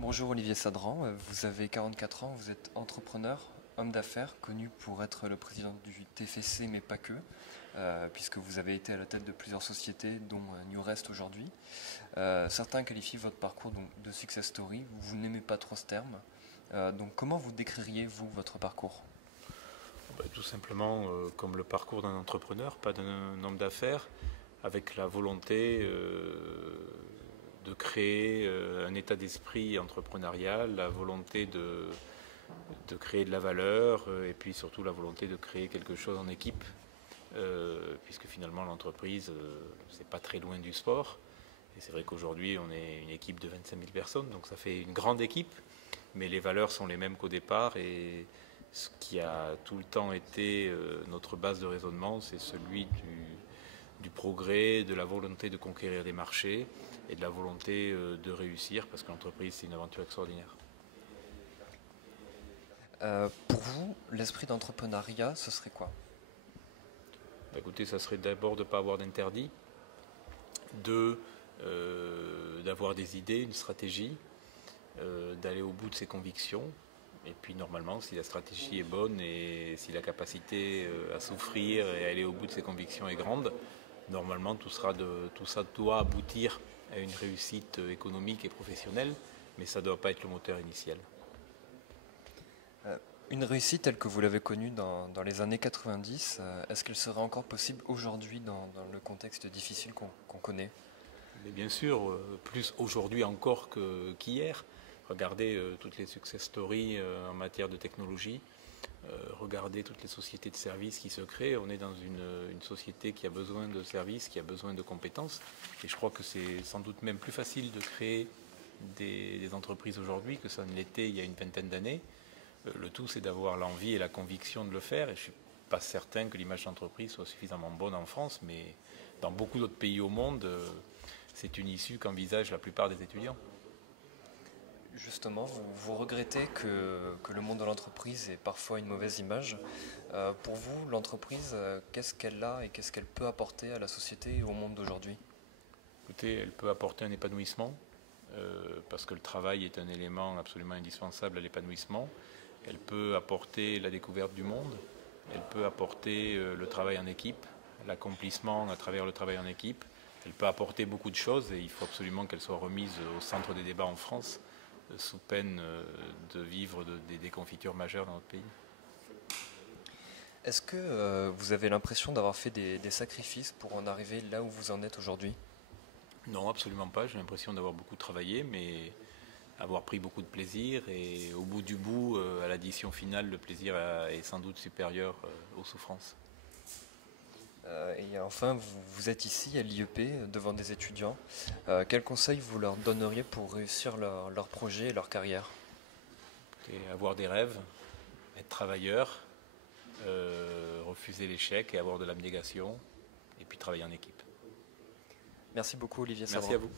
Bonjour Olivier Sadran, vous avez 44 ans, vous êtes entrepreneur, homme d'affaires, connu pour être le président du TFC, mais pas que, puisque vous avez été à la tête de plusieurs sociétés, dont Newrest aujourd'hui. Certains qualifient votre parcours donc, de success story, vous n'aimez pas trop ce terme. Donc comment vous décririez-vous votre parcours? Tout simplement comme le parcours d'un entrepreneur, pas d'un homme d'affaires, avec la volonté de créer un état d'esprit entrepreneurial, la volonté de créer de la valeur et puis surtout la volonté de créer quelque chose en équipe, puisque finalement l'entreprise, c'est pas très loin du sport. Et c'est vrai qu'aujourd'hui, on est une équipe de 25 000 personnes, donc ça fait une grande équipe, mais les valeurs sont les mêmes qu'au départ. Et ce qui a tout le temps été notre base de raisonnement, c'est celui du progrès, de la volonté de conquérir des marchés et de la volonté de réussir, parce que l'entreprise, c'est une aventure extraordinaire. Pour vous, l'esprit d'entrepreneuriat, ce serait quoi? Écoutez, ça serait d'abord de ne pas avoir d'interdit, de d'avoir des idées, une stratégie, d'aller au bout de ses convictions. Et puis normalement, si la stratégie est bonne et si la capacité à souffrir et à aller au bout de ses convictions est grande, normalement tout ça doit aboutir à une réussite économique et professionnelle, mais ça ne doit pas être le moteur initial. Une réussite telle que vous l'avez connue dans les années 90, est-ce qu'elle serait encore possible aujourd'hui dans le contexte difficile qu'on connaît? Mais bien sûr, plus aujourd'hui encore qu'hier. Regardez toutes les success stories en matière de technologie. Regardez toutes les sociétés de services qui se créent. On est dans une société qui a besoin de services, qui a besoin de compétences. Et je crois que c'est sans doute même plus facile de créer des entreprises aujourd'hui que ça ne l'était il y a une vingtaine d'années. Le tout, c'est d'avoir l'envie et la conviction de le faire. Et je ne suis pas certain que l'image d'entreprise soit suffisamment bonne en France, mais dans beaucoup d'autres pays au monde, c'est une issue qu'envisagent la plupart des étudiants. Justement, vous regrettez que le monde de l'entreprise ait parfois une mauvaise image. Pour vous, l'entreprise, qu'est-ce qu'elle a et qu'est-ce qu'elle peut apporter à la société et au monde d'aujourd'hui? Écoutez, elle peut apporter un épanouissement, parce que le travail est un élément absolument indispensable à l'épanouissement. Elle peut apporter la découverte du monde, elle peut apporter le travail en équipe, l'accomplissement à travers le travail en équipe. Elle peut apporter beaucoup de choses et il faut absolument qu'elle soit remise au centre des débats en France, sous peine de vivre des déconfitures majeures dans notre pays. Est-ce que vous avez l'impression d'avoir fait des sacrifices pour en arriver là où vous en êtes aujourd'hui? Non, absolument pas. J'ai l'impression d'avoir beaucoup travaillé, mais avoir pris beaucoup de plaisir. Et au bout du bout, à l'addition finale, le plaisir est sans doute supérieur aux souffrances. Et enfin, vous êtes ici à l'IEP devant des étudiants. Quels conseils vous leur donneriez pour réussir leur projet et leur carrière? Et avoir des rêves, être travailleur, refuser l'échec et avoir de l'abnégation, et puis travailler en équipe. Merci beaucoup Olivier Merci Sadran. à vous.